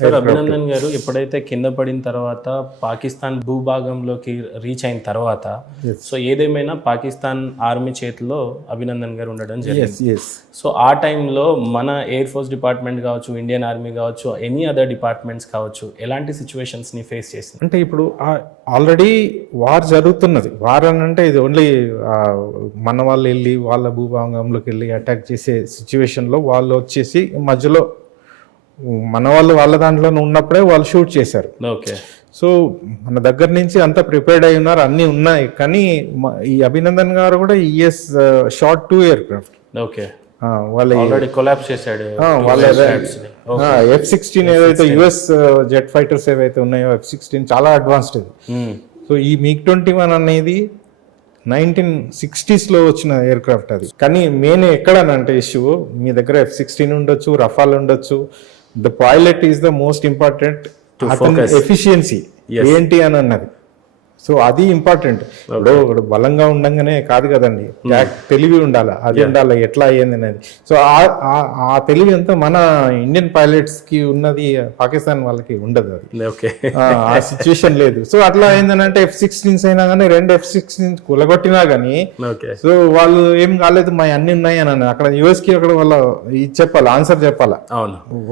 Sir Abhinandan గారు ఎప్పుడైతే కింద పడిన తర్వాత పాకిస్తాన్ భూభాగంలోకి రీచ్ అయిన తర్వాత సో ఏదేమైనా పాకిస్తాన్ ఆర్మీ చేతిలో అభినందన్ గారు ఉండడం జరిగింది. సో ఆ టైంలో మన ఎయిర్ ఫోర్స్ డిపార్ట్మెంట్ కావచ్చు, ఇండియన్ ఆర్మీ కావచ్చు, ఎనీ అదర్ డిపార్ట్మెంట్స్ కావచ్చు, ఎలాంటి సిచ్యువేషన్స్ని ఫేస్ చేసింది? అంటే ఇప్పుడు ఆల్రెడీ వార్ జరుగుతున్నది. వార్ అని అంటే ఇది ఓన్లీ మన వాళ్ళు వెళ్ళి వాళ్ళ భూభాగంలోకి వెళ్ళి అటాక్ చేసే సిచ్యువేషన్లో వాళ్ళు వచ్చేసి మధ్యలో మన వాళ్ళు వాళ్ళ దాంట్లో ఉన్నప్పుడే వాళ్ళు షూట్ చేశారు. ఓకే. సో మన దగ్గర నుంచి అంతా ప్రిపేర్డ్ అయి ఉన్నారు, అన్నీ ఉన్నాయి. కానీ ఈ అభినందన్ గారు కూడా ఈఎస్ షాట్ 2 ఎయిర్క్రాఫ్ట్. ఓకే. వాళ్ళ కొలాప్స్ చేశాడు. వాళ్ళ F-16 ఏదైతే యుఎస్ జెట్ ఫైటర్స్ ఏవైతే ఉన్నాయో F-16 చాలా అడ్వాన్స్డ్ ఇది. సో ఈ MiG-21 అనేది 1960s వచ్చిన ఎయిర్క్రాఫ్ట్ అది. కానీ మెయిన్ ఎక్కడనంటే ఇష్యూ, మీ దగ్గర F-16 ఉండొచ్చు, రఫాల్ ఉండొచ్చు, the pilot is the most important. Efficiency ఏంటి అని అన్నది. సో అది ఇంపార్టెంట్. ఇప్పుడు బలంగా ఉండంగానే కాదు కదండి, తెలివి ఉండాలి, అది ఉండాలి, ఎట్లా అయ్యింది అనేది. సో ఆ తెలివి అంతా మన ఇండియన్ పైలట్స్ కి ఉన్నది, పాకిస్తాన్ వాళ్ళకి ఉండదు. అది ఆ సిచ్యువేషన్ లేదు. సో అట్లా అయిందనంటే F-16 అయినా కానీ 2 F-16 కూలగొట్టినా కానీ సో వాళ్ళు ఏం కాలేదు, మా అన్ని ఉన్నాయి అని అక్కడ యుఎస్ కి అక్కడ వాళ్ళ ఇది చెప్పాలి, ఆన్సర్ చెప్పాలా.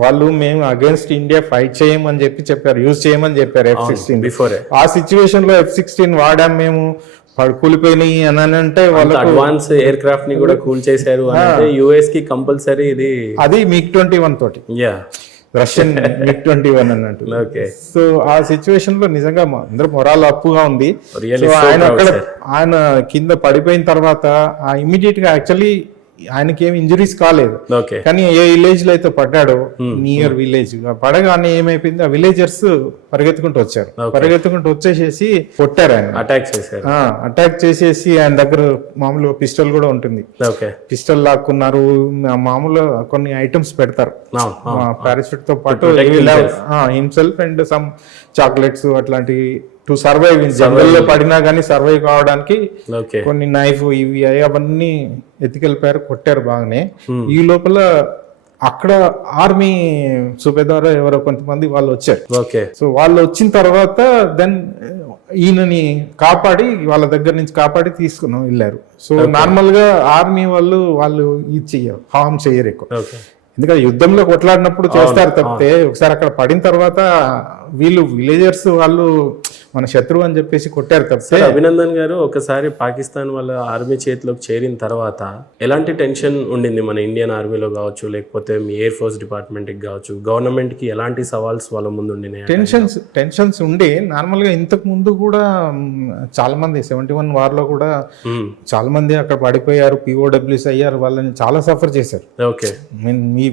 వాళ్ళు మేము అగేన్స్ట్ ఇండియా ఫైట్ చేయమని చెప్పారు, యూజ్ చేయమని చెప్పారు F-16. ఆ సిచ్యువేషన్ లో F-16 వాడాం మేము, కూలిపోయినాయి అని అంటే వాళ్ళు అడ్వాన్స్ ఎయిర్ క్రాఫ్ట్ ని కూడా కూల్ చేశారు అంటే యుఎస్ కి కంపల్సరీ ఇది. అది MiG-21 తోటి, రష్యన్ MiG-21 అన్నట్టు. సో ఆ సిచ్యువేషన్ లో నిజంగా అందరూ మొరాల్ అప్పుగా ఉంది. ఆయన కింద పడిపోయిన తర్వాత ఇమ్మీడియట్ గా యాక్చువల్లీ ఆయనకి ఏమి ఇంజరీస్ కాలేదు, కానీ ఏ విలేజ్ లో అయితే పడ్డాడో నియర్ విలేజ్ పడగానే ఏమైపోయింది, ఆ విలేజర్స్ పరిగెత్తుకుంటూ వచ్చారు. పరిగెత్తుకుంటూ వచ్చేసేసి కొట్టారు ఆయన, అటాక్ చేసేసి ఆయన దగ్గర మామూలుగా పిస్టల్ కూడా ఉంటుంది, పిస్టల్ లాక్కున్నారు. మామూలు కొన్ని ఐటమ్స్ పెడతారు పారాషూట్ తో పాటు, హిమ్సెల్ఫ్ అండ్ సమ్ చాక్లెట్స్ అట్లాంటివి టు సర్వైవ్. జంగల్ లో పడినా కానీ సర్వైవ్ కావడానికి కొన్ని నైఫ్ ఇవి అవన్నీ ఎత్తుకెళ్ళిపోయారు, కొట్టారు బాగానే. ఈ లోపల అక్కడ ఆర్మీ సుబేదార్ ఎవరో కొంతమంది వాళ్ళు వచ్చారు. సో వాళ్ళు వచ్చిన తర్వాత దెన్ ఈయనని కాపాడి వాళ్ళ దగ్గర నుంచి కాపాడి తీసుకుని వెళ్ళారు. సో నార్మల్ గా ఆర్మీ వాళ్ళు ఇది చెయ్యరు, హార్మ్ చెయ్యరు ఎక్కువ. ఎందుకంటే యుద్ధంలో కొట్లాడినప్పుడు చేస్తారు తప్పితే, ఒకసారి అక్కడ పడిన తర్వాత వీళ్ళు విలేజర్స్ వాళ్ళు మన శత్రువు అని చెప్పేసి కొట్టారు తప్పితే. అభినందన్ గారు ఒకసారి పాకిస్తాన్ వాళ్ళ ఆర్మీ చేతిలోకి చేరిన తర్వాత ఎలాంటి టెన్షన్ ఉండింది మన ఇండియన్ ఆర్మీలో కావచ్చు, లేకపోతే మీ ఎయిర్ ఫోర్స్ డిపార్ట్మెంట్ కి కావచ్చు, గవర్నమెంట్ కి ఎలాంటి సవాల్స్ వాళ్ళ ముందు ఉండినాయి? టెన్షన్స్ ఉండే. నార్మల్ గా ఇంతకు ముందు కూడా చాలా మంది 71 వార్ లో కూడా చాలా మంది అక్కడ పడిపోయారు, POWs అయ్యారు, వాళ్ళని చాలా సఫర్ చేశారు.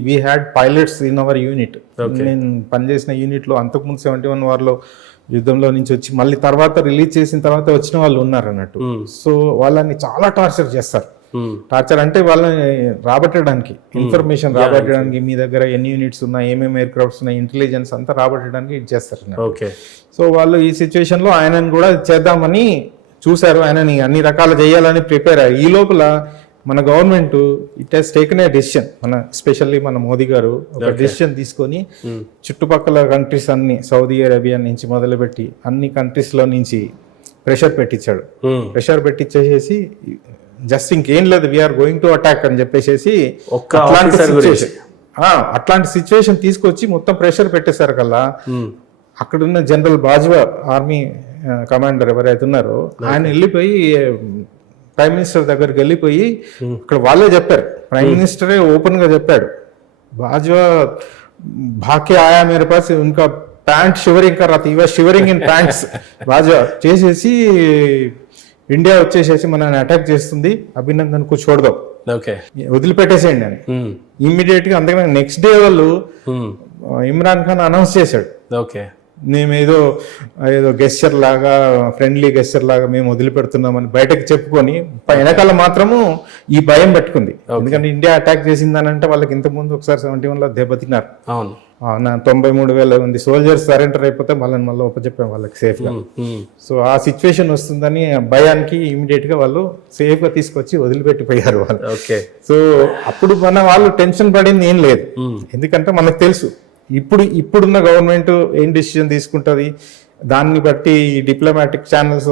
We had pilots in our unit. నేను పనిచేసిన యూనిట్ లో అంతకుముందు 71 వార్లో యుద్ధంలో నుంచి వచ్చి మళ్ళీ తర్వాత రిలీజ్ చేసిన తర్వాత వచ్చిన వాళ్ళు ఉన్నారు అన్నట్టు. సో వాళ్ళని చాలా టార్చర్ చేస్తారు. టార్చర్ అంటే వాళ్ళని రాబట్టడానికి, ఇన్ఫర్మేషన్ రాబట్టడానికి, మీ దగ్గర ఎన్ని యూనిట్స్ ఉన్నాయి, ఏమేమి ఎయిర్ క్రాఫ్ట్స్ ఉన్నాయి, ఇంటెలిజెన్స్ అంతా రాబట్టడానికి ఇది చేస్తారు. సో వాళ్ళు ఈ సిచ్యువేషన్ లో ఆయనను కూడా చేద్దామని చూశారు, ఆయనని అన్ని రకాలు చేయాలని ప్రిపేర్ అయ్యారు. ఈ లోపల మన government it has taken a decision, especially మన మోదీ గారు ఒక డెసిషన్ తీసుకొని చుట్టుపక్కల కంట్రీస్ అన్ని, సౌదీ అరేబియా నుంచి మొదలుపెట్టి అన్ని కంట్రీస్ లో నుంచి ప్రెషర్ పెట్టించాడు. ప్రెషర్ పెట్టించేసి జస్ట్ ఇంకేం లేదు, వీఆర్ గోయింగ్ టు అటాక్ అని చెప్పేసి అట్లాంటి సిచ్యువేషన్ తీసుకొచ్చి మొత్తం ప్రెషర్ పెట్టేశారు కల్లా. అక్కడున్న జనరల్ బాజ్వా ఆర్మీ కమాండర్ ఎవరైతే ఉన్నారో ఆయన వెళ్ళిపోయి ప్రైమ్ మినిస్టర్ దగ్గరికి వెళ్ళిపోయి అక్కడ వాళ్ళే చెప్పారు, ప్రైమ్ మినిస్టరే ఓపెన్ గా చెప్పాడు, బాజ్వా భాకే ఆయా మేరే పాస్ ఉన్కా ప్యాంట్ షివరింగ్ కర్ రహా థీ, షివరింగ్ ఇన్ ప్యాంట్స్. బాజ్వా చేసేసి ఇండియా వచ్చేసేసి మనల్ని అటాక్ చేస్తుంది, అభినందన్ కు చూడదాం, వదిలిపెట్టేసేయండి అని ఇమ్మీడియట్ గా. అందుకని నెక్స్ట్ డే వాళ్ళు ఇమ్రాన్ ఖాన్ అనౌన్స్ చేశాడు, మేమేదో గెస్చర్ లాగా, ఫ్రెండ్లీ గెస్చర్ లాగా మేము వదిలిపెడుతున్నామని బయటకు చెప్పుకొని వెనకాల మాత్రము ఈ భయం పెట్టుకుంది. ఎందుకంటే ఇండియా అటాక్ చేసిందని అంటే వాళ్ళకి ఇంతకుముందు ఒకసారి 71 లో దెబ్బతిన్నారు. 93,000 మంది సోల్జర్స్ సరెండర్ అయిపోతే మళ్ళీ ఒప్పచెప్పాం వాళ్ళకి సేఫ్ గా. సో ఆ సిచ్యువేషన్ వస్తుందని భయానికి ఇమీడియట్ గా వాళ్ళు సేఫ్ గా తీసుకొచ్చి వదిలిపెట్టిపోయారు వాళ్ళు. సో అప్పుడు మన వాళ్ళు టెన్షన్ పడింది ఏం లేదు, ఎందుకంటే మనకు తెలుసు ఇప్పుడున్న గవర్నమెంట్ ఏం డిసిషన్ తీసుకుంటుంది దాన్ని బట్టి ఈ డిప్లొమాటిక్ ఛానల్స్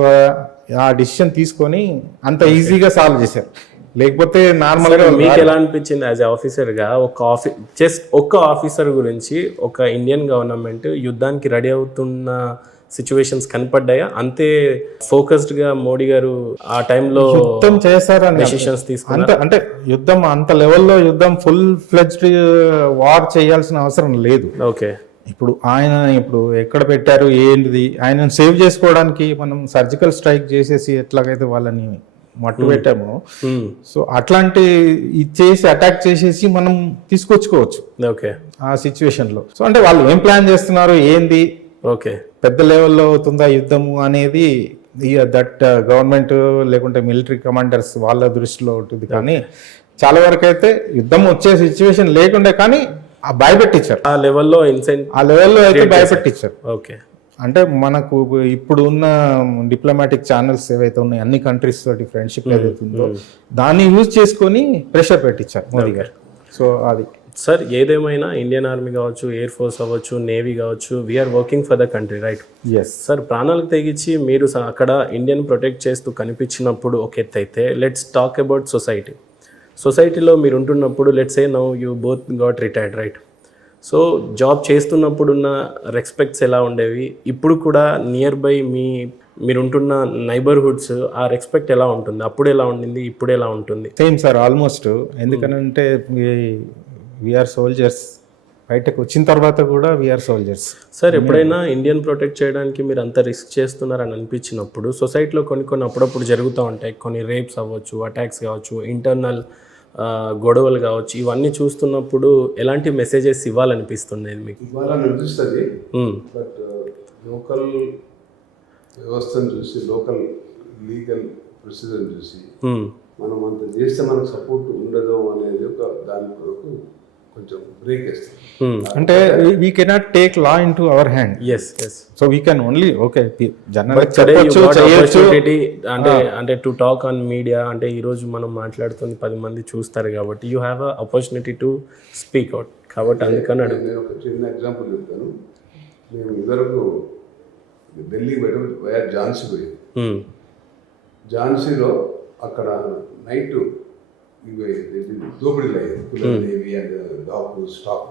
ఆ డిసిషన్ తీసుకొని అంత ఈజీగా సాల్వ్ చేశారు. లేకపోతే నార్మల్గా మీకు ఎలా అనిపించింది యాజ్ ఆఫీసర్ గా ఒక్క ఆఫీసర్ గురించి ఒక ఇండియన్ గవర్నమెంట్ యుద్ధానికి రెడీ అవుతున్న సిచ్యువేషన్స్ కనపడ్డాయా? అంతే ఫోకస్డ్ గా మోడీ గారు ఆ టైంలో యుద్ధం చేశారని డెసిషన్స్ తీసుకున్నారు? అంటే యుద్ధం అంత లెవెల్లో యుద్ధం ఫుల్ ఫ్లెడ్జ్డ్ వార్ చేయాల్సిన అవసరం లేదు. ఓకే, ఇప్పుడు ఎక్కడ పెట్టారు ఏంటిది ఆయన సేవ్ చేసుకోవడానికి మనం సర్జికల్ స్ట్రైక్ చేసేసి ఎట్లాగైతే వాళ్ళని మట్టు పెట్టామో సో అట్లాంటి చేసి అటాక్ చేసేసి మనం తీసుకొచ్చుకోవచ్చు ఓకే ఆ సిచ్యువేషన్ లో. సో అంటే వాళ్ళు ఏం ప్లాన్ చేస్తున్నారు ఏంది, ఓకే, పెద్ద లెవెల్లో అవుతుందా యుద్ధము అనేది దట్ గవర్నమెంట్ లేకుంటే మిలిటరీ కమాండర్స్ వాళ్ళ దృష్టిలో ఉంటుంది. కానీ చాలా వరకు అయితే యుద్ధం వచ్చే సిచ్యువేషన్ లేకుండే కానీ భయపెట్టించారు ఆ లెవెల్లో అయితే భయపెట్టించారు. ఓకే, అంటే మనకు ఇప్పుడు ఉన్న డిప్లొమాటిక్ ఛానల్స్ ఏవైతే ఉన్నాయి అన్ని కంట్రీస్ తోటి ఫ్రెండ్షిప్ ఏదైతే ఉందో దాన్ని యూజ్ చేసుకొని ప్రెషర్ పెట్టించారు మోదీ గారు. సో అది సార్ ఏదేమైనా ఇండియన్ ఆర్మీ కావచ్చు, ఎయిర్ ఫోర్స్ అవ్వచ్చు, నేవీ కావచ్చు, we are working for the country, right? Yes sir, ప్రాణాలకు తెగించి మీరు అక్కడ ఇండియన్ ప్రొటెక్ట్ చేస్తూ కనిపించినప్పుడు ఒక ఎత్తు అయితే, లెట్స్ టాక్ అబౌట్ సొసైటీలో మీరు ఉంటున్నప్పుడు let's say now you both got retired, right? So job చేస్తున్నప్పుడున్న రెస్పెక్ట్స్ ఎలా ఉండేవి, ఇప్పుడు కూడా నియర్ బై మీరు ఉంటున్న నైబర్హుడ్స్ ఆ రెస్పెక్ట్ ఎలా ఉంటుంది? అప్పుడు ఎలా ఉండింది, ఇప్పుడు ఎలా ఉంటుంది? Same sir almost. ఎందుకనంటే వీఆర్ సోల్జర్స్, బయటకు వచ్చిన తర్వాత కూడా వీఆర్ సోల్జర్స్. సార్, ఎప్పుడైనా ఇండియన్ ప్రొటెక్ట్ చేయడానికి మీరు అంత రిస్క్ చేస్తున్నారని అనిపించినప్పుడు సొసైటీలో కొన్ని అప్పుడప్పుడు జరుగుతూ ఉంటాయి, కొన్ని రేప్స్ అవ్వచ్చు, అటాక్స్ కావచ్చు, ఇంటర్నల్ గొడవలు కావచ్చు, ఇవన్నీ చూస్తున్నప్పుడు ఎలాంటి మెసేజెస్ ఇవ్వాలనిపిస్తుంది మీకు? ఇవ్వాలనిపిస్తుంది, బట్ లోకల్ వ్యవస్థను చూసి, లోకల్ లీగల్ ప్రొసీజర్ చూసి మనం అంత చేస్తే మనకు సపోర్ట్ ఉండదు అనేది ఒక దాని కొరకు కొంచెం బ్రేక్ వేస్తాం. అంటే we cannot take law in to our hand. So we can only okay అంటే టు టాక్ ఆన్ మీడియా, అంటే ఈరోజు మనం మాట్లాడుతుంది 10 మంది చూస్తారు కాబట్టి you have a opportunity to speak out. కాబట్టి అందుకని నేను ఒక చిన్న ఎగ్జాంపుల్ చెప్తాను. మేము ఇదివరకు ఢిల్లీ పోయి ఝాన్సీ పోయింది. ఝాన్సీలో అక్కడ నైట్ దోపిడీలు అయ్యేది, స్టాక్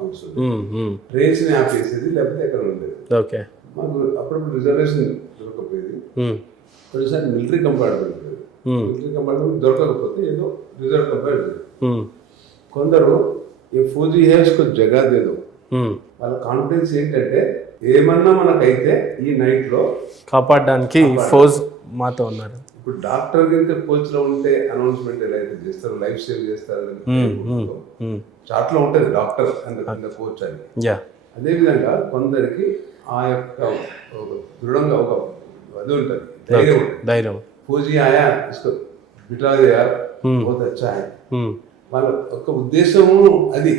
ట్రైన్స్ ని ఆపేసేది, లేకపోతే ఎక్కడ ఉండేది. ఓకే, మాకు అప్పుడప్పుడు రిజర్వేషన్ దొరకకపోయేది. కొన్నిసారి మిలిటరీ కంపార్ట్మెంట్ దొరకకపోతే ఏదో రిజర్వ్ కంపార్ట్మెంట్. కొందరు ఈ ఫౌజీ హేస్కు జగాదేదో వాళ్ళ కాన్ఫిడెన్స్ ఏంటంటే ఏమన్నా మనకైతే ఈ నైట్ లో కాపాడడానికి ఫౌజ్ మాతో ఉన్నారు. ఇప్పుడు డాక్టర్ కింద కోచ్ లో ఉంటే అనౌన్స్మెంట్ ఎలా అయితే చేస్తారు, లైఫ్ సేవ్ చేస్తారు, చాట్లో ఉంటుంది డాక్టర్ కింద కోచ్ అని. అదేవిధంగా కొందరికి ఆ యొక్క దృఢంగా ఒక అది ఉంటుంది, ధైర్యం. ఫౌజీ ఆయా ఇస్కో బిటా దే యార్ బహుత్ అచ్చా హై. వాళ్ళ యొక్క ఉద్దేశము అది,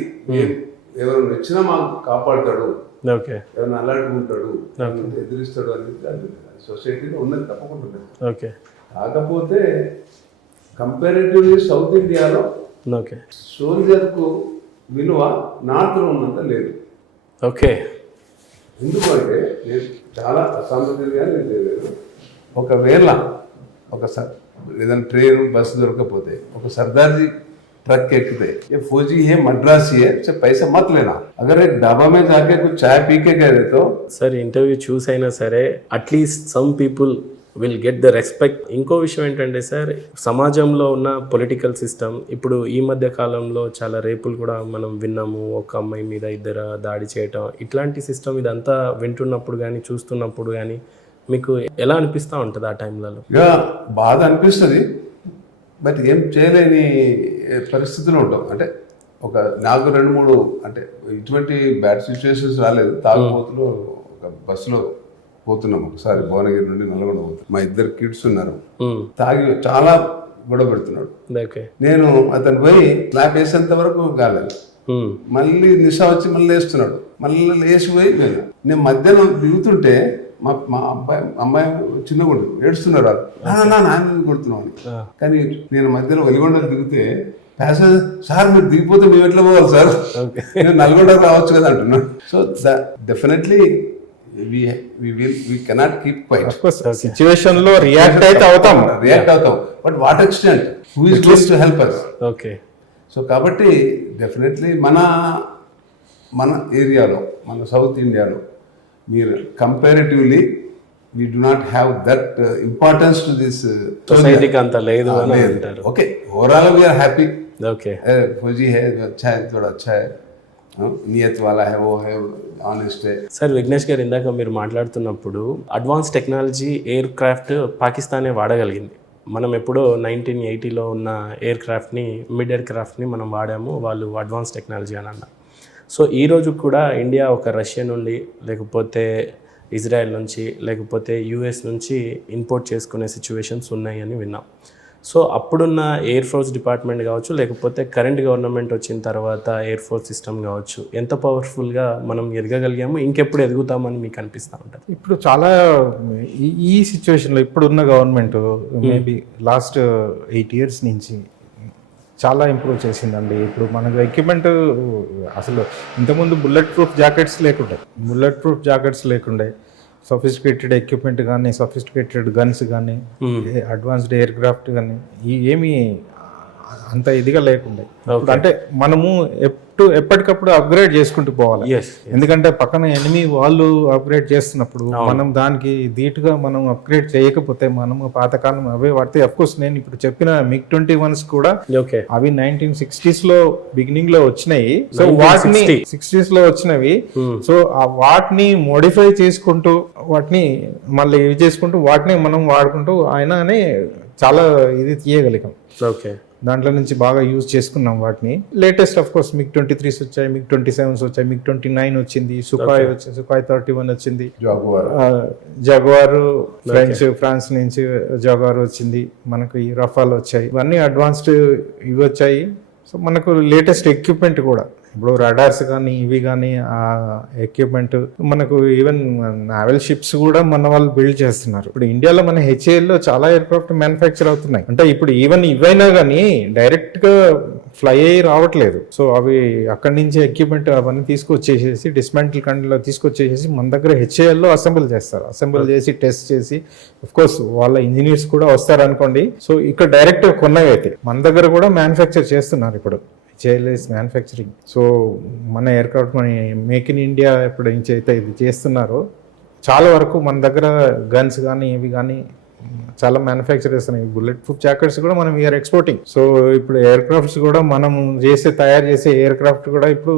ఎవరు వచ్చినా మాకు కాపాడతాడు, ఎవరైనా అలర్ట్ ఉంటాడు, ఎదిరిస్తాడు అనేది సొసైటీలో ఉన్నది తప్పకుండా. ఓకే, కాకపోతే కంపారిటివ్లీ సౌత్ ఇండియాలో సోల్జర్కు విలువ నార్త్లో ఉన్నంత లేదు. ఓకే, ఎందుకంటే నేను చాలా అసాంప్రదాయంగా లేదు. ఒకవేళ ఏదైనా ట్రైన్ బస్సు దొరకపోతే ఒక సర్దార్జీ ट्रक एकते ये फौजी है मद्रासी है से पैसा मत लेना अगर एक ढाबा में जाके कुछ चाय पी के गए तो सर ఇంటర్వ్యూ చూసైనా సరే at least some people will get the respect. ఇంకో విషయం ఏంటంటే సార్, సమాజంలో ఉన్న పొలిటికల్ సిస్టమ్ ఇప్పుడు ఈ మధ్య కాలంలో చాలా రేపులు కూడా మనం విన్నాము, ఒక అమ్మాయి మీద 2 దాడి చేయటం, ఇట్లాంటి సిస్టమ్ ఇదంతా వింటున్నప్పుడు కానీ చూస్తున్నప్పుడు కానీ మీకు ఎలా అనిపిస్తూ ఉంటుంది ఆ టైంలలో? బాధ అనిపిస్తుంది, బట్ ఏం చేయలేని పరిస్థితులు ఉంటాం. అంటే నాకు 2-3 అంటే ఇటువంటి బ్యాడ్ సిచ్యువేషన్స్ రాలేదు. తాగుబోతులు ఒక బస్సులో పోతున్నాం ఒకసారి, భువనగిరి నుండి నల్గొండ పోతున్నాం. మా 2 కిడ్స్ ఉన్నారు, తాగి చాలా గొడవ పెడుతున్నాడు. నేను అతను పోయి స్లాప్ వేసేంత వరకు కాలేదు, మళ్ళీ నిశా వచ్చి మళ్ళీ వేస్తున్నాడు, మళ్ళీ లేచిపోయి నేను మధ్యాహ్నం దిగుతుంటే మా అమ్మాయి చిన్నగా ఉంటుంది, ఏడుస్తున్నారు, నాన్న కొడుతున్నావు అని. కానీ నేను మధ్యలో వెలిగొండలు దిగితే ప్యాసేజ్ సార్ మీరు దిగిపోతే మేము ఎట్లా పోవాలి సార్, నేను నల్గొండకు రావచ్చు కదా అంటున్నాను. So definitely we cannot keep quiet. Situation లో రియాక్ట్ అయితే అవుతాం, but what extent, who is going to help us? Okay. So కాబట్టి డెఫినెట్లీ మన ఏరియాలో, మన సౌత్ ఇండియాలో మీరు comparatively we do not have that importance to this సొసైటీకి అంత లేదు అని అంటారు. Okay, overall we are happy. Okay, फौजी है अच्छा है, थोड़ा अच्छा है, नियत वाला है, वो है, ऑनेस्ट है. సార్ విఘ్నేష్ గారు, ఇందాక మీరు మాట్లాడుతున్నప్పుడు అడ్వాన్స్ టెక్నాలజీ ఎయిర్ క్రాఫ్ట్ పాకిస్తానే వాడగలిగింది. మనం ఎప్పుడో 1980లో ఉన్న ఎయిర్ క్రాఫ్ట్ని, మిడ్ ఎయిర్ క్రాఫ్ట్ని మనం వాడాము, వాళ్ళు అడ్వాన్స్ టెక్నాలజీ అని అన్నారు. సో ఈరోజు కూడా ఇండియా ఒక రష్యా నుండి, లేకపోతే ఇజ్రాయెల్ నుంచి, లేకపోతే యూఎస్ నుంచి ఇంపోర్ట్ చేసుకునే సిచ్యువేషన్స్ ఉన్నాయని విన్నాం. సో అప్పుడున్న ఎయిర్ ఫోర్స్ డిపార్ట్మెంట్ కావచ్చు, లేకపోతే కరెంట్ గవర్నమెంట్ వచ్చిన తర్వాత ఎయిర్ ఫోర్స్ సిస్టమ్ కావచ్చు, ఎంత పవర్ఫుల్గా మనం ఎదగగలిగాము, ఇంకెప్పుడు ఎదుగుతామని మీకు అనిపిస్తూ ఉంటుంది? ఇప్పుడు చాలా ఈ సిచ్యువేషన్లో ఇప్పుడున్న గవర్నమెంట్ మేబీ లాస్ట్ 8 years నుంచి చాలా ఇంప్రూవ్ చేసిందండి. ఇప్పుడు మనకు ఎక్విప్మెంట్ అసలు ఇంతకుముందు బుల్లెట్ ప్రూఫ్ జాకెట్స్ లేకుండే, సొఫిస్టికేటెడ్ ఎక్విప్మెంట్ కానీ, సొఫిస్టికేటెడ్ గన్స్ కానీ, అడ్వాన్స్డ్ ఎయిర్ క్రాఫ్ట్ కానీ ఏమీ అంత ఇదిగా లేకుండే. అంటే మనము ఎప్పటికప్పుడు అప్గ్రేడ్ చేసుకుంటూ పోవాలి. ఎందుకంటే పక్కన ఎనిమి వాళ్ళు అప్గ్రేడ్ చేస్తున్నప్పుడు మనం దానికి ధీటుగా మనం అప్గ్రేడ్ చేయకపోతే మనము పాతకాలం అవే వాడితే, అఫ్ కోర్స్ నేను ఇప్పుడు చెప్పిన MiG-21s కూడా అవి 1960s లో బిగినింగ్ లో వచ్చినాయి. సో వాటిని 60s లో వచ్చినవి. సో వాటిని మోడిఫై చేసుకుంటూ, వాటిని మళ్ళీ ఇవి చేసుకుంటూ, వాటిని మనం వాడుకుంటూ ఆయననే చాలా ఇది తీయగలిగాం. ఓకే, దాంట్లో నుంచి బాగా యూజ్ చేసుకున్నాం వాటిని. లేటెస్ట్ ఆఫ్ కోర్స్ MiG-23s వచ్చాయి, MiG-27s వచ్చాయి, MiG-29 వచ్చింది, సుఖాయ్ వచ్చింది, సుఖాయ్ 31 వచ్చింది, జాగ్వార్ ఫ్రాన్స్ నుంచి జాగ్వార్ వచ్చింది, మనకు ఈ రఫాల్ వచ్చాయి, ఇవన్నీ అడ్వాన్స్డ్ ఇవి వచ్చాయి. సో మనకు లేటెస్ట్ ఎక్విప్మెంట్ కూడా ఇప్పుడు రడార్స్ కానీ ఇవి కానీ ఆ ఎక్విప్మెంట్ మనకు ఈవెన్ నావల్ షిప్స్ కూడా మన వాళ్ళు బిల్డ్ చేస్తున్నారు. ఇప్పుడు ఇండియాలో మన HALలో చాలా ఎయిర్క్రాఫ్ట్ మ్యానుఫ్యాక్చర్ అవుతున్నాయి. అంటే ఇప్పుడు ఈవెన్ ఇవైనా కానీ డైరెక్ట్ గా ఫ్లై అయ్యి రావట్లేదు. సో అవి అక్కడి నుంచి ఎక్విప్మెంట్ అవన్నీ తీసుకొచ్చేసేసి డిస్మాంటిల్ కంట్రీలో తీసుకొచ్చేసేసి మన దగ్గర HALలో అసెంబుల్ చేస్తారు. అసెంబుల్ చేసి టెస్ట్ చేసి, అఫ్ కోర్స్ వాళ్ళ ఇంజనీర్స్ కూడా వస్తారు అనుకోండి. సో ఇక్కడ డైరెక్ట్ కొన్నవి అయితే మన దగ్గర కూడా మ్యానుఫ్యాక్చర్ చేస్తున్నారు ఇప్పుడు. HAL is manufacturing. సో మన ఎయిర్క్రాఫ్ట్ మన మేక్ ఇన్ ఇండియా ఎప్పుడు నుంచి అయితే ఇది చేస్తున్నారో చాలా వరకు మన దగ్గర గన్స్ కానీ ఇవి కానీ చాలా మ్యానుఫ్యాక్చర్ చేస్తున్నాయి. బుల్లెట్ ప్రూఫ్ జాకెట్స్ కూడా మనం వీఆర్ ఎక్స్పోర్టింగ్. సో ఇప్పుడు ఎయిర్ క్రాఫ్ట్స్ కూడా మనం తయారు చేసే ఎయిర్ క్రాఫ్ట్ కూడా ఇప్పుడు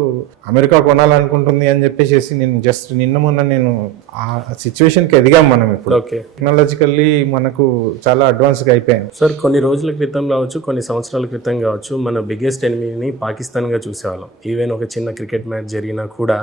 అమెరికా కొనాలనుకుంటుంది అని చెప్పేసి నేను జస్ట్ మొన్న నేను ఆ సిచ్యువేషన్కి ఎదిగాం మనం ఇప్పుడు. ఓకే, టెక్నాలజికల్లీ మనకు చాలా అడ్వాన్స్గా అయిపోయాం. సార్ కొన్ని రోజుల క్రితం కావచ్చు, కొన్ని సంవత్సరాల క్రితం కావచ్చు, మన బిగ్గెస్ట్ ఎనిమీని పాకిస్తాన్గా చూసేవాళ్ళం. ఈవెన్ ఒక చిన్న క్రికెట్ మ్యాచ్ జరిగినా కూడా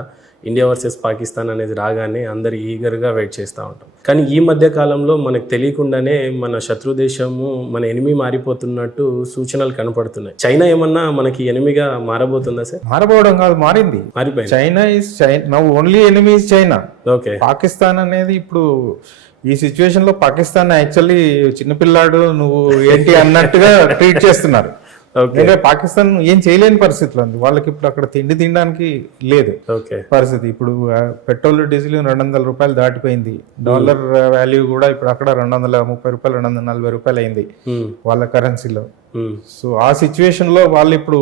ఇండియా వర్సెస్ పాకిస్తాన్ అనేది రాగానే అందరు ఈగర్గా వెయిట్ చేస్తూ ఉంటాం. కానీ ఈ మధ్య కాలంలో మనకు తెలియకుండానే మన శత్రు దేశము మన ఎనిమి మారిపోతున్నట్టు సూచనలు కనపడుతున్నాయి. చైనా ఏమన్నా మనకి ఎనిమిగా మారబోతుందా సార్? మారబోవడం కాదు, మారిపోయింది. China is now only enemy is China. Okay, Pakistan అనేది ఇప్పుడు ఈ సిచ్యువేషన్ లో పాకిస్తాన్ యాక్చువల్లీ చిన్నపిల్లాడు నువ్వు ఏంటి అన్నట్టుగా ట్రీట్ చేస్తున్నారు. పాకిస్తాన్ ఏం చేయలేని పరిస్థితిలో ఉంది. వాళ్ళకి ఇప్పుడు అక్కడ తినడానికి లేదు పరిస్థితి. ఇప్పుడు పెట్రోల్ డీజిల్ 200 రూపాయలు దాటిపోయింది. డాలర్ వాల్యూ కూడా ఇప్పుడు అక్కడ 230 రూపాయలు 240 రూపాయలు అయింది వాళ్ళ కరెన్సీలో. సో ఆ సిచ్యువేషన్ లో వాళ్ళు ఇప్పుడు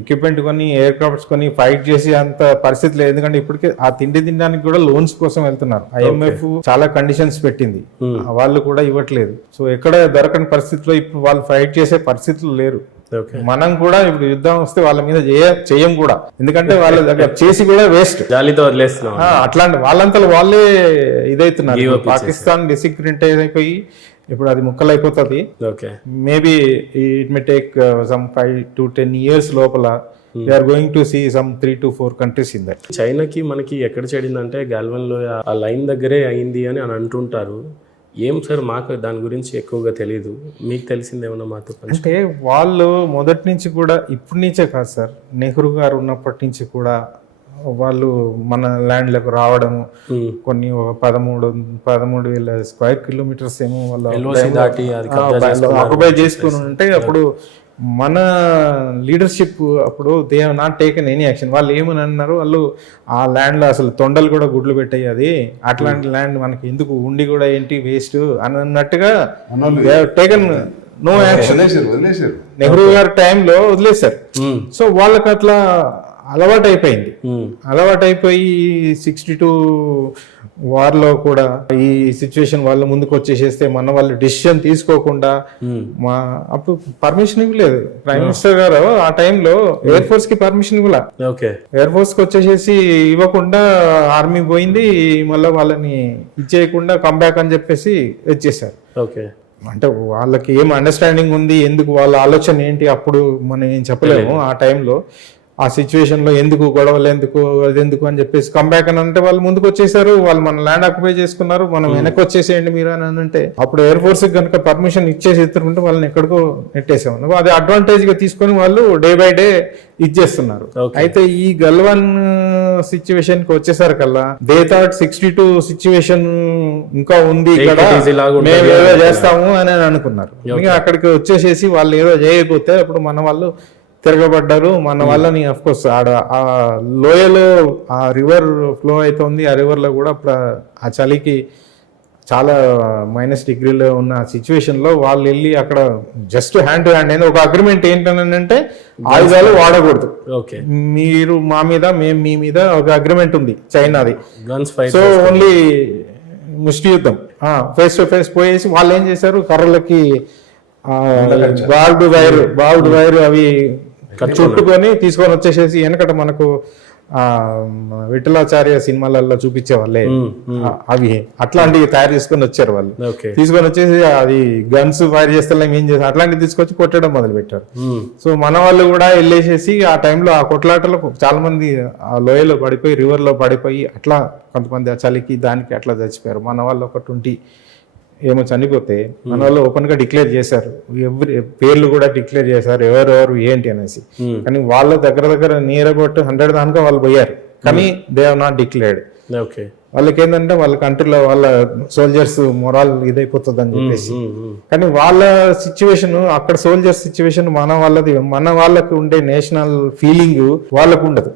ఎక్విప్మెంట్ కొని ఎయిర్ క్రాఫ్ట్స్ కొని ఫైట్ చేసి అంత పరిస్థితి లేదు. ఎందుకంటే ఇప్పటికే ఆ తినడానికి కూడా లోన్స్ కోసం వెళ్తున్నారు. IMF చాలా కండిషన్స్ పెట్టింది, వాళ్ళు కూడా ఇవ్వట్లేదు. సో ఎక్కడ దొరకని పరిస్థితిలో ఇప్పుడు వాళ్ళు ఫైట్ చేసే పరిస్థితులు లేరు. మనం కూడా ఇప్పుడు యుద్ధం వస్తే వాళ్ళ మీద చేయం కూడా, ఎందుకంటే వాళ్ళ దగ్గర చేసి కూడా వేస్ట్, అట్లాంటి వాళ్ళంతా వాళ్ళే ఇదైతున్నారు. పాకిస్తాన్ డిసిగ్నిటైజ్ అయిపోయి ఇప్పుడు అది ముక్కలైపోతుంది. Maybe it may take some 5 to 10 years లోపల we are going to see some 3 to 4 countries in that. చైనాకి మనకి ఎక్కడ చెడిందంటే గాల్వన్ లో ఆ లైన్ దగ్గరే అయింది అని అంటుంటారు. ఏం సార్, మాకు దాని గురించి ఎక్కువగా తెలియదు, మీకు తెలిసింది ఏమన్నా మాతో? అంటే వాళ్ళు మొదటి నుంచి కూడా, ఇప్పటి నుంచే కాదు సార్, నెహ్రూ గారు ఉన్నప్పటి నుంచి కూడా వాళ్ళు మన ల్యాండ్లకు రావడము, కొన్ని 13,000 స్క్వేర్ కిలోమీటర్స్ ఏమో వాళ్ళు ఆక్యుపై చేసుకుని ఉంటే అప్పుడు మన లీడర్షిప్ అప్పుడు they have not taken any action. వాళ్ళు ఏమని అన్నారు, వాళ్ళు ఆ ల్యాండ్లో అసలు తొండలు కూడా గుడ్లు పెట్టాయి, అది అట్లాంటి ల్యాండ్ మనకి ఎందుకు ఉండి కూడా ఏంటి వేస్ట్ అని అన్నట్టుగా టేకెన్ నో యాక్షన్. వదిలేశారు. నెహ్రూ గారి టైంలో వదిలేశారు. సో వాళ్ళకి అట్లా అలవాటు అయిపోయింది. అలవాటు అయిపోయి 62 వార్లో కూడా ఈ సిచ్యువేషన్ వాళ్ళు ముందుకు వచ్చేసేస్తే మన వాళ్ళు డిసిషన్ తీసుకోకుండా అప్పుడు పర్మిషన్ ఇవ్వలేదు. ప్రైమ్ మినిస్టర్ గారు ఆ టైంలో ఎయిర్ ఫోర్స్ కి పర్మిషన్ ఇవ్వలే. ఎయిర్ ఫోర్స్ కి వచ్చేసేసి ఇవ్వకుండా ఆర్మీ పోయింది, మళ్ళీ వాళ్ళని ఇచ్చేయకుండా కంబ్యాక్ అని చెప్పేసి వచ్చేసారు. అంటే వాళ్ళకి ఏం అండర్స్టాండింగ్ ఉంది, ఎందుకు వాళ్ళ ఆలోచన ఏంటి అప్పుడు మనం ఏం చెప్పలేము. ఆ టైంలో ఆ సిచ్యువేషన్ లో ఎందుకు గొడవలు ఎందుకు అది ఎందుకు అని చెప్పేసి కంబ్యాక్ అని అంటే వాళ్ళు ముందుకు వచ్చేసారు. వాళ్ళు మన ల్యాండ్ ఆక్యుపై చేసుకున్నారు, మనం వెనక్కి వచ్చేసేయండి మీరు అని అంటే అప్పుడు ఎయిర్ ఫోర్స్ కి కనుక పర్మిషన్ ఇచ్చేసి ఎత్తుకుంటే వాళ్ళని ఎక్కడికో నెట్టేసాము. అది అడ్వాంటేజ్ గా తీసుకొని వాళ్ళు డే బై డే ఇచ్చేస్తున్నారు. అయితే ఈ గల్వాన్ సిచ్యువేషన్ కి వచ్చేసరికి కల్లా దే థాట్ 62 సిచ్యువేషన్ ఇంకా ఉంది ఇక్కడ, మేము ఏదో చేస్తాము అని అనుకున్నారు. ఇంకా అక్కడికి వచ్చేసేసి వాళ్ళు ఏదో చేయకపోతే అప్పుడు మన వాళ్ళు తిరగబడ్డారు. మన వాళ్ళని అఫ్ కోర్స్ ఆడ ఆ లోయలో ఆ రివర్ ఫ్లో అవుతుంది, ఆ రివర్ లో కూడా అప్పుడు ఆ చలికి చాలా -డిగ్రీలో ఉన్న సిచ్యువేషన్ లో వాళ్ళు వెళ్ళి అక్కడ జస్ట్ హ్యాండ్ టు హ్యాండ్ అయింది. ఒక అగ్రిమెంట్ ఏంటంటే ఆయుధాలు వాడకూడదు, మీరు మా మీద మేము మీ మీద ఒక అగ్రిమెంట్ ఉంది చైనాది. సో ఓన్లీ ముష్టి యుద్ధం, ఫేస్ టు ఫేస్ పోయేసి వాళ్ళు ఏం చేశారు, కర్రలకి బాల్డ్ వైర్ అవి చుట్టుకొని తీసుకొని వచ్చేసేసి వెనకట మనకు విఠలాచార్య సినిమాలలో చూపించే వాళ్ళే అవి అట్లాంటివి తయారు చేసుకొని వచ్చారు. వాళ్ళు తీసుకొని వచ్చేసి అది గన్స్ ఫైర్ చేస్తే ఏం చేస్తారు అట్లాంటివి తీసుకొచ్చి కొట్టడం మొదలు పెట్టారు. సో మన వాళ్ళు కూడా వెళ్ళేసేసి ఆ టైంలో ఆ కొట్లాటలో చాలా మంది ఆ లోయలో పడిపోయి రివర్ లో పడిపోయి అట్లా కొంతమంది ఆ చలికి దానికి అట్లా చచ్చిపోయారు. మన వాళ్ళు ఒక 20 ఏమో చనిపోతే మన వాళ్ళు ఓపెన్ గా డిక్లేర్ చేశారు, పేర్లు కూడా డిక్లేర్ చేశారు ఎవరెవరు ఏంటి అనేసి. కానీ వాళ్ళ దగ్గర నియర్ అబౌట్ 100 దాకా వాళ్ళు పోయారు, కానీ దే హావ్ నాట్ డిక్లేర్డ్. వాళ్ళకి ఏంటంటే వాళ్ళ కంట్రీలో వాళ్ళ సోల్జర్స్ మొరాల్ ఇదైపోతుంది అని చెప్పేసి. కానీ వాళ్ళ సిచ్యువేషన్ అక్కడ సోల్జర్స్ సిచ్యువేషన్ మన వాళ్ళకి ఉండే నేషనల్ ఫీలింగ్ వాళ్ళకు ఉండదు.